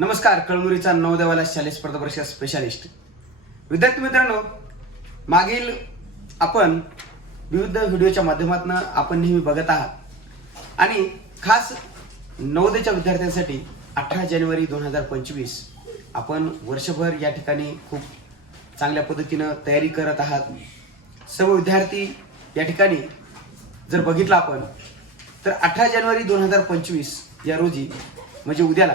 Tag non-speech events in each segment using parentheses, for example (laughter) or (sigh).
नमस्कार कळमुरीचा नवदेवाला शालेय स्पर्धा परीक्षा स्पेशालिस्ट विद्यार्थी मित्रांनो मागील आपण विविध व्हिडिओच्या माध्यमातून आपण नेहमी बघत आहात. आणि खास नवोदयच्या विद्यार्थ्यांसाठी अठरा जानेवारी दोन हजार पंचवीस आपण वर्षभर या ठिकाणी खूप चांगल्या पद्धतीनं तयारी करत आहात. सर्व विद्यार्थी या ठिकाणी जर बघितलं आपण तर अठरा जानेवारी दोन हजार पंचवीस या रोजी म्हणजे उद्याला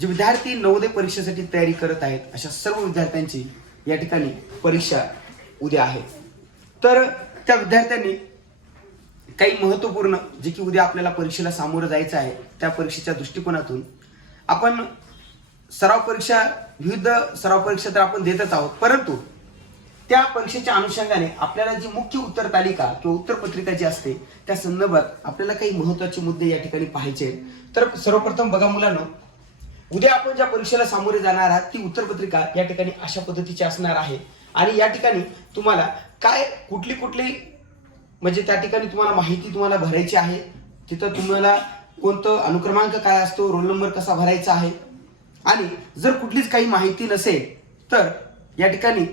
जे विद्यार्थी नवोदय परीक्षेसाठी तयारी करत आहेत अशा सर्व विद्यार्थ्यांची या ठिकाणी परीक्षा उद्या आहे तर त्या विद्यार्थ्यांनी काही महत्त्वपूर्ण जे की उद्या आपल्याला परीक्षेला सामोरं जायचं आहे त्या परीक्षेच्या दृष्टिकोनातून आपण सराव परीक्षा विविध सराव परीक्षा तर आपण देतच आहोत परंतु त्या परीक्षेच्या अनुषंगाने आपल्याला जी मुख्य उत्तर तालिका किंवा उत्तरपत्रिका जी असते त्या संदर्भात आपल्याला काही महत्त्वाचे मुद्दे या ठिकाणी पाहायचे आहेत. तर सर्वप्रथम बघा मुलांना उद्या आपण ज्या परीक्षेला सामोरे जाणार आहात ती उत्तरपत्रिका या ठिकाणी अशा पद्धतीची असणार आहे. आणि या ठिकाणी तुम्हाला काय कुठली कुठली म्हणजे त्या ठिकाणी तुम्हाला माहिती तुम्हाला भरायची आहे तिथं तुम्हाला कोणतं अनुक्रमांक काय असतो रोल नंबर कसा भरायचा आहे आणि जर कुठलीच काही माहिती नसेल तर या ठिकाणी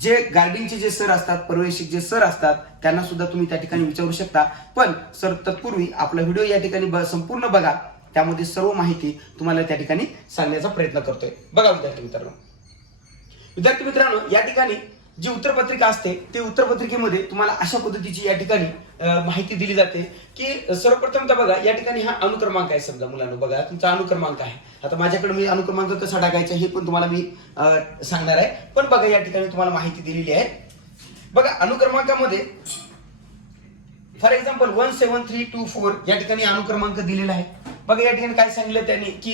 जे गार्डिंगचे जे सर असतात परवेशिक जे सर असतात त्यांना सुद्धा तुम्ही त्या ठिकाणी विचारू शकता. पण सर तत्पूर्वी आपला व्हिडिओ या ठिकाणी संपूर्ण बघा. त्यामध्ये सर्व माहिती तुम्हाला त्या ठिकाणी सांगण्याचा प्रयत्न करतोय. बघा विद्यार्थी मित्रांनो. विद्यार्थी मित्रांनो या ठिकाणी जी उत्तरपत्रिका असते ते उत्तरपत्रिकेमध्ये तुम्हाला अशा पद्धतीची या ठिकाणी माहिती दिली जाते की सर्वप्रथम तर बघा या ठिकाणी हा अनुक्रमांक आहे समजा मुलांना. बघा तुमचा अनुक्रमांक आहे. आता माझ्याकडे मी अनुक्रमांक कसा टाकायचा हे पण तुम्हाला मी सांगणार आहे. पण बघा या ठिकाणी तुम्हाला माहिती दिलेली आहे. बघा अनुक्रमांकामध्ये for example one seven three two four या ठिकाणी अनुक्रमांक दिलेला आहे. बघा या ठिकाणी काय सांगितलं त्यांनी की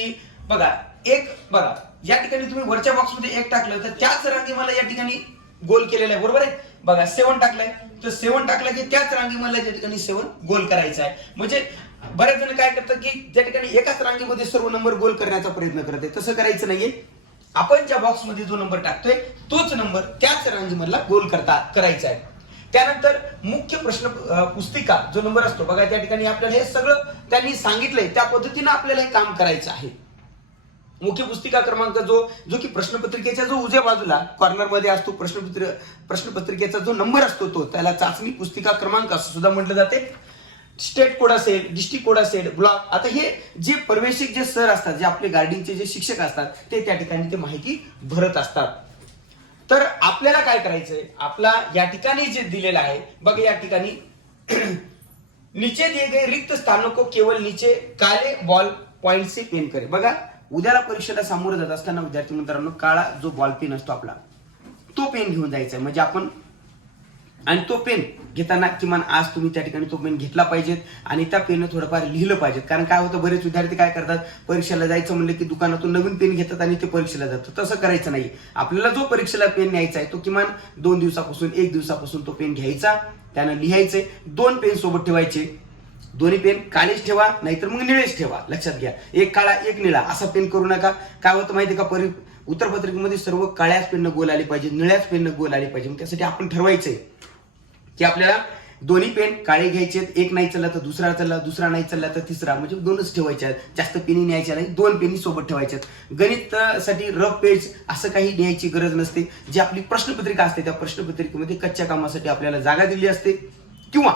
बघा एक बघा या ठिकाणी तुम्ही वरच्या बॉक्समध्ये एक टाकलं तर त्याच रांगी मला या ठिकाणी गोल केलेला आहे. बरोबर आहे? बघा सेवन टाकलाय. तर सेवन टाकलं की त्याच रांगी मला या ठिकाणी सेवन गोल करायचा आहे. म्हणजे बऱ्याच जण काय करतात की त्या ठिकाणी एकाच रांगेमध्ये सर्व नंबर गोल करण्याचा प्रयत्न करत आहे तसं करायचं नाहीये. आपण ज्या बॉक्समध्ये जो नंबर टाकतोय तोच नंबर त्याच रांगीमधला गोल करता करायचा आहे. त्यानंतर मुख्य प्रश्न पुस्तिका जो नंबर असतो बघा त्या ठिकाणी आपल्याला हे सगळं त्यांनी सांगितलंय. त्या पद्धतीनं आपल्याला हे काम करायचं आहे. मुख्य पुस्तिका क्रमांक जो जो की प्रश्नपत्रिकेच्या जो उजव्या बाजूला कॉर्नरमध्ये असतो प्रश्नपत्र प्रश्नपत्रिकेचा जो नंबर असतो तो त्याला चाचणी पुस्तिका क्रमांक असं सुद्धा म्हटलं जाते. स्टेट कोड असेल डिस्ट्रिक्ट कोड असेल ब्लॉक आता हे जे प्रवेशिक जे सर असतात जे आपले गार्डिंगचे जे शिक्षक असतात ते त्या ठिकाणी ते माहिती भरत असतात. तर आपल्याला काय करायचंय? आपला या ठिकाणी जे दिलेलं आहे बघा या ठिकाणी. (clears throat) नीचे दिए गए रिक्त स्थानों को केवळ नीचे काले बॉल पॉइंट से पेन करे. बघा उद्याला परीक्षेला सामोरं जात असताना विद्यार्थी मित्रांनो काळा जो बॉल पेन असतो आपला तो पेन घेऊन जायचा म्हणजे आपण आणि तो पेन घेताना किमान आज तुम्ही त्या ठिकाणी तो पेन घेतला पाहिजेत आणि त्या पेननं थोडंफार लिहिलं पाहिजेत कारण काय होतं बरेच विद्यार्थी काय करतात परीक्षेला जायचं म्हणलं की दुकानातून नवीन पेन घेतात आणि ते परीक्षेला जातात. तसं करायचं नाही. आपल्याला जो परीक्षेला पेन न्यायचा आहे तो किमान दोन दिवसापासून एक दिवसापासून तो पेन घ्यायचा त्यानं लिहायचे दोन पेन सोबत ठेवायचे. दोन्ही पेन काळेच ठेवा नाहीतर मग निळेच ठेवा. लक्षात घ्या. एक काळा एक निळा. असा पेन करू नका. काय होतं माहिती का? परी उत्तरपत्रिकेमध्ये सर्व काळ्याच पेननं गोल आले पाहिजे निळ्याच पेननं गोल आले पाहिजे. मग त्यासाठी आपण ठरवायचंय. की आपल्याला दोन्ही पेन काळे घ्यायचे एक नाही चालला तर दुसरा चालला दुसरा नाही चालला तर तिसरा. म्हणजे दोनच ठेवायच्या जास्त पेनी न्यायच्या नाही. दोन पेनी सोबत ठेवायच्यात आहेत. गणितासाठी रफ पेज असं काही न्यायची गरज नसते. जी आपली प्रश्नपत्रिका असते त्या प्रश्नपत्रिकेमध्ये कच्च्या कामासाठी आपल्याला जागा दिली असते. किंवा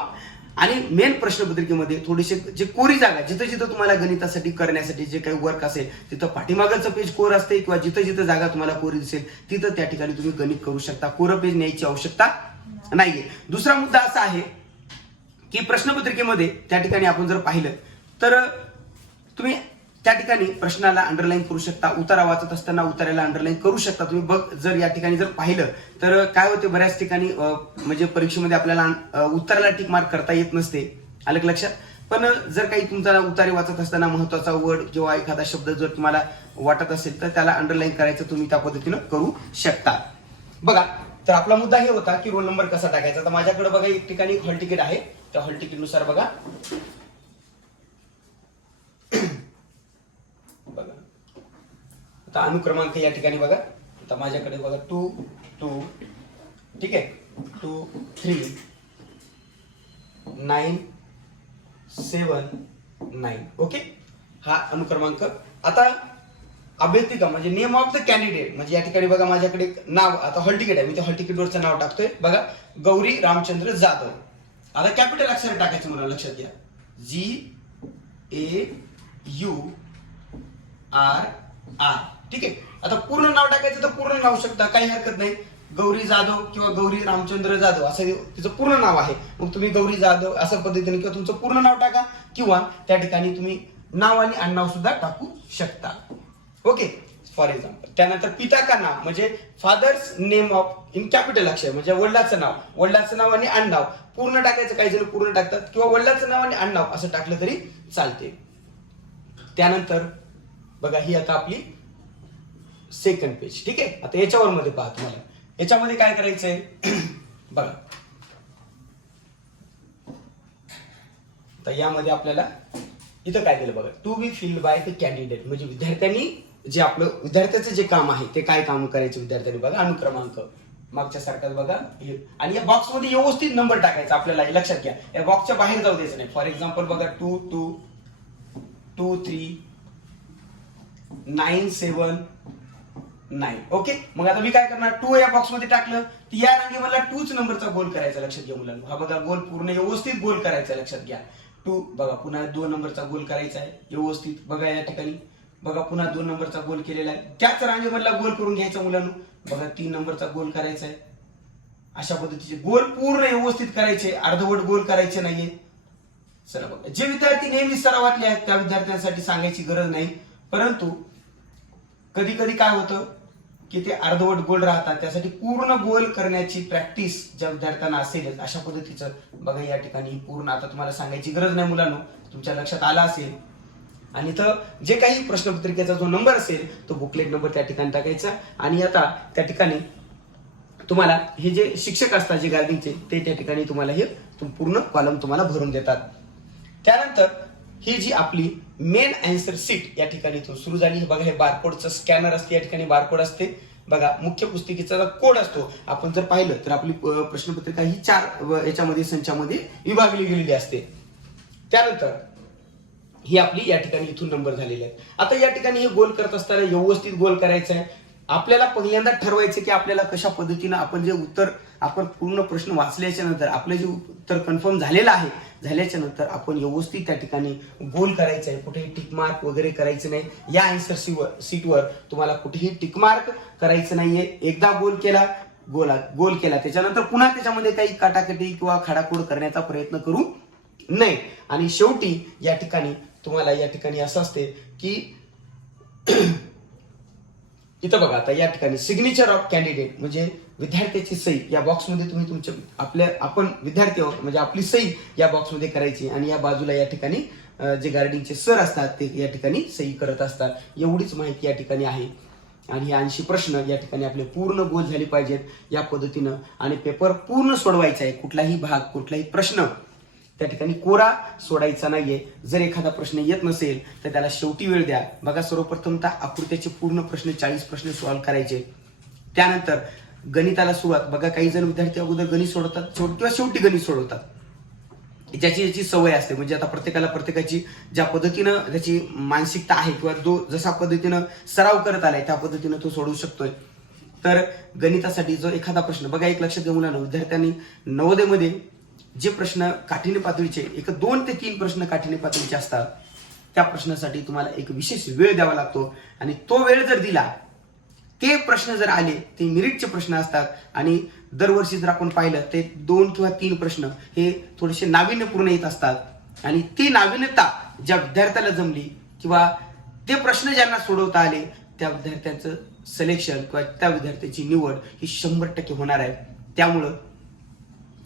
आणि मेन प्रश्नपत्रिकेमध्ये थोडेसे जे कोरी जागा जिथं जिथं तुम्हाला गणितासाठी करण्यासाठी जे काही वर्क असेल तिथं पाठीमागचं पेज कोर असते किंवा जिथं जिथं जागा तुम्हाला कोरी दिसेल तिथं त्या ठिकाणी तुम्ही गणित करू शकता. कोरं पेज न्यायची आवश्यकता नाहीये. दुसरा मुद्दा असा आहे की प्रश्नपत्रिकेमध्ये त्या ठिकाणी आपण जर पाहिलं तर तुम्ही त्या ठिकाणी प्रश्नाला अंडरलाईन करू शकता उतारा वाचत असताना उताराला अंडरलाईन करू शकता. तुम्ही बघ जर या ठिकाणी जर पाहिलं तर काय होते बऱ्याच ठिकाणी म्हणजे परीक्षेमध्ये आपल्याला उत्तराला टिक मार्क करता येत नसते. आलं लक्षात? पण जर काही तुमचा उतारे वाचत असताना महत्त्वाचा वर्ड किंवा एखादा शब्द जर तुम्हाला वाटत असेल तर त्याला अंडरलाईन करायचं तुम्ही त्या पद्धतीनं करू शकता. बघा तर आपला मुद्दा हे होता की रोल नंबर कसा टाकायचा? तर माझ्याकडे बघा एक ठिकाणी हॉल तिकीट आहे. त्या हॉल तिकीटनुसार बघा. (clears throat) बघा. आता अनुक्रमांक या ठिकाणी बघा. आता माझ्याकडे बघा टू टू ठीक आहे? Two three nine seven nine okay हा अनुक्रमांक. आता अभ्यर्थिका म्हणजे नेम ऑफ द कॅन्डिडेट म्हणजे या ठिकाणी बघा माझ्याकडे एक नाव आता हॉल तिकीट आहे मी त्या हॉल तिकीटवरचं नाव टाकतोय. बघा गौरी रामचंद्र जाधव. आता कॅपिटल अक्षर टाकायचं मला लक्षात घ्या. G A U R R ठीक आहे? आता पूर्ण नाव टाकायचं तर पूर्ण नाव शकता काही हरकत नाही. गौरी जाधव किंवा गौरी रामचंद्र जाधव असं तिचं पूर्ण नाव आहे. मग तुम्ही गौरी जाधव अशा पद्धतीने किंवा तुमचं पूर्ण नाव टाका किंवा त्या ठिकाणी तुम्ही नाव आणि आडनाव सुद्धा टाकू शकता. ओके फॉर एक्झाम्पल त्यानंतर पिता का नाव म्हणजे father's name of in capital अक्षर म्हणजे वडिलाचं नाव. वडिलाचं नाव आणि आडनाव. पूर्ण टाकायचं काही जण पूर्ण टाकतात. किंवा वडिलाचं नाव आणि आडनाव असं टाकलं तरी चालते. त्यानंतर बघा ही आता आपली सेकंड पेज ठीक आहे? आता याच्यावर मध्ये पहा तुम्हाला. याच्यामध्ये काय करायचंय? (clears throat) बघा. तर यामध्ये आपल्याला इथं काय केलं बघा? To be filled by the candidate म्हणजे विद्यार्थ्यांनी जे आपलं विद्यार्थ्याचं जे काम आहे ते काय काम करायचे विद्यार्थ्यांनी बघा? अनुक्रमांक. मागच्या सारखाच बघा. हे आणि या बॉक्समध्ये व्यवस्थित नंबर टाकायचा आपल्याला. हे लक्षात घ्या. या बॉक्सच्या बाहेर जाऊ द्यायचं नाही. फॉर एक्झाम्पल बघा two two two three nine seven nine okay मग आता मी काय करणार? टू या बॉक्समध्ये टाकलं. तर या रांगे मला टूच नंबरचा गोल करायचा लक्षात घ्या मुलांना. हा बघा गोल पूर्ण व्यवस्थित गोल करायचा लक्षात घ्या. टू बघा पुन्हा दोन नंबरचा गोल करायचा आहे. व्यवस्थित. बघा या ठिकाणी. बघा पुन्हा दोन नंबरचा गोल केलेला आहे. त्याच रांगेमधला गोल करून घ्यायचा मुलांना. बघा तीन नंबरचा गोल करायचा आहे. अशा पद्धतीचे गोल पूर्ण व्यवस्थित करायचे. अर्धवट गोल करायचे नाहीये. चला बघा. जे विद्यार्थी नेहमी सरावातले आहेत त्या विद्यार्थ्यांसाठी सांगायची गरज नाही. परंतु कधी कधी काय होतं की ते अर्धवट गोल राहतात. त्यासाठी पूर्ण गोल करण्याची प्रॅक्टिस ज्या विद्यार्थ्यांना असेल अशा पद्धतीचं बघा या ठिकाणी पूर्ण आता तुम्हाला सांगायची गरज नाही मुलांनो. तुमच्या लक्षात आला असेल आणि इथं जे काही प्रश्नपत्रिकेचा जो नंबर असेल तो बुकलेट नंबर त्या ठिकाणी टाकायचा. आणि आता त्या ठिकाणी तुम्हाला हे जे शिक्षक असतात जे गार्डिंगचे ते त्या ठिकाणी तुम्हाला हे पूर्ण कॉलम तुम्हाला भरून देतात. त्यानंतर ही जी आपली मेन अँसर सीट या ठिकाणी इथून सुरू झाली. हे बघा हे बारकोडचं स्कॅनर असते या ठिकाणी बारकोड असते. बघा मुख्य पुस्तिकेचा कोड असतो. आपण जर पाहिलं तर आपली प्रश्नपत्रिका ही चार याच्यामध्ये संचामध्ये विभागली गेलेली असते. त्यानंतर ही आपली या ठिकाणी इथून नंबर झालेली आहे आता या ठिकाणी हे गोल करत असताना व्यवस्थित गोल करायचं आहे. आपल्याला पहिल्यांदा ठरवायचं की आपल्याला कशा पद्धतीनं आपण जे उत्तर आपण पूर्ण प्रश्न वाचल्याच्या नंतर आपलं जे उत्तर कन्फर्म झालेलं आहे झाल्याच्यानंतर आपण व्यवस्थित त्या ठिकाणी गोल करायचं आहे. कुठेही टिकमार्क वगैरे करायचं नाही. या आन्सर सीटवर तुम्हाला कुठेही टिकमार्क करायचं नाहीये. एकदा गोल केला गोला गोल केला. त्याच्यानंतर पुन्हा त्याच्यामध्ये काही काटाकटी किंवा खडाखोड करण्याचा प्रयत्न करू नाही आणि शेवटी या ठिकाणी तुम्हाला या ठिकाणी असं असते की (clears throat) इथं बघा आता या ठिकाणी सिग्नेचर ऑफ कॅन्डिडेट म्हणजे विद्यार्थ्याची सही या बॉक्समध्ये तुम्ही तुमच्या आपल्या आपण विद्यार्थी आहोत म्हणजे आपली सही या बॉक्समध्ये करायची आणि या बाजूला या ठिकाणी जे गार्डिंगचे सर असतात ते या ठिकाणी सही करत असतात. एवढीच माहिती या ठिकाणी आहे. आणि हे ऐंशी प्रश्न या ठिकाणी आपले पूर्ण गोल झाले पाहिजेत या पद्धतीनं. आणि पेपर पूर्ण सोडवायचा आहे कुठलाही भाग कुठलाही प्रश्न त्या ठिकाणी कोरा सोडायचा नाहीये. जर एखादा प्रश्न येत नसेल तर त्याला शेवटी वेळ द्या. बघा सर्वप्रथमतः आकृत्याचे पूर्ण प्रश्न चाळीस प्रश्न सॉल्व्ह करायचे. त्यानंतर गणिताला सुरुवात. बघा काही जण विद्यार्थी अगोदर गणित सोडवतात. किंवा शेवटी गणित सोडवतात. ज्याची ज्याची सवय असते. म्हणजे आता प्रत्येकाला प्रत्येकाची ज्या पद्धतीनं त्याची मानसिकता आहे किंवा जो जसा पद्धतीनं सराव करत आलाय त्या पद्धतीनं तो सोडवू शकतोय. तर गणितासाठी जो एखादा प्रश्न बघा एक लक्षात घेऊन मुलांना. विद्यार्थ्यांनी नवोदयमध्ये जे प्रश्न काठिण्य पातळीचे एक दोन ते तीन प्रश्न काठिण्य पातळीचे असतात त्या प्रश्नासाठी तुम्हाला एक विशेष वेळ द्यावा लागतो. आणि तो वेळ जर दिला ते प्रश्न जर आले ते मिरिटचे प्रश्न असतात. आणि दरवर्षी जर आपण पाहिलं ते दोन किंवा तीन प्रश्न हे थोडेसे नाविन्यपूर्ण येत असतात. आणि ती नाविन्यता ज्या विद्यार्थ्याला जमली किंवा ते प्रश्न ज्यांना सोडवता आले त्या विद्यार्थ्यांचं सिलेक्शन किंवा त्या विद्यार्थ्याची निवड ही शंभर टक्के होणार आहे. त्यामुळं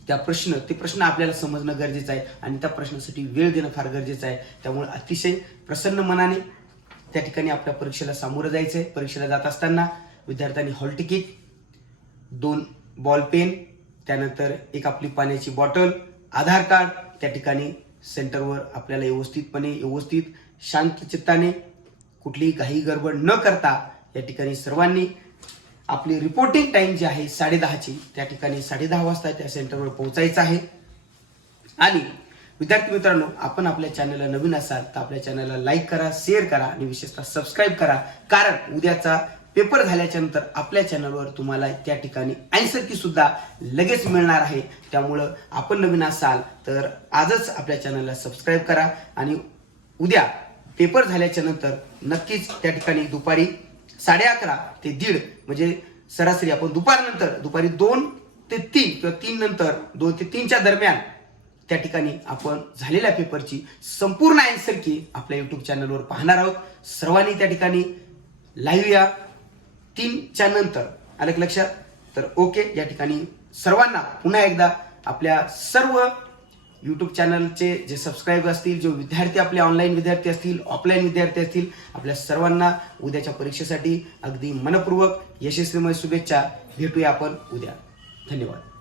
त्या प्रश्न ते प्रश्न आपल्याला समजणं गरजेचं आहे आणि त्या प्रश्नासाठी वेळ देणं फार गरजेचं आहे. त्यामुळे अतिशय प्रसन्न मनाने त्या ठिकाणी आपल्या परीक्षेला सामोरं जायचं आहे परीक्षेला जात असताना विद्यार्थ्यांनी हॉल तिकीट दोन बॉल पेन त्यानंतर एक आपली पाण्याची बॉटल आधार कार्ड त्या ठिकाणी सेंटरवर आपल्याला व्यवस्थितपणे व्यवस्थित शांत चित्ताने कुठलीही घाई गडबड न करता या ठिकाणी सर्वांनी आपली रिपोर्टिंग टाइम जी आहे साडेदहाची त्या ठिकाणी साडेदहा वाजता त्या सेंटरवर पोहोचायचं आहे. आणि विद्यार्थी मित्रांनो आपण आपल्या चॅनलला नवीन असाल तर आपल्या चॅनलला लाईक करा शेअर करा आणि विशेषतः सबस्क्राईब करा. कारण उद्याचा पेपर झाल्याच्यानंतर आपल्या चॅनलवर तुम्हाला त्या ठिकाणी आन्सर की सुद्धा लगेच मिळणार आहे. त्यामुळं आपण नवीन असाल तर आजच आपल्या चॅनलला सबस्क्राईब करा. आणि उद्या पेपर झाल्याच्यानंतर नक्कीच त्या ठिकाणी दुपारी साडे अकरा ते दीड म्हणजे सरासरी आपण दुपारनंतर दुपारी दोन ते तीन किंवा तीन नंतर दोन ते तीनच्या दरम्यान त्या ठिकाणी आपण झालेल्या पेपरची संपूर्ण आन्सर की आपल्या युट्यूब चॅनलवर पाहणार आहोत. सर्वांनी त्या ठिकाणी लाईव्ह या तीनच्या नंतर. आलं लक्षात? तर ओके या ठिकाणी सर्वांना पुन्हा एकदा आपल्या सर्व यूट्यूब चॅनलचे जे सबस्क्राईब असतील जे विद्यार्थी आपले ऑनलाईन विद्यार्थी असतील ऑफलाईन विद्यार्थी असतील आपल्या सर्वांना उद्याच्या परीक्षेसाठी अगदी मनपूर्वक यशस्वीमय शुभेच्छा भेटूया आपण उद्या. धन्यवाद.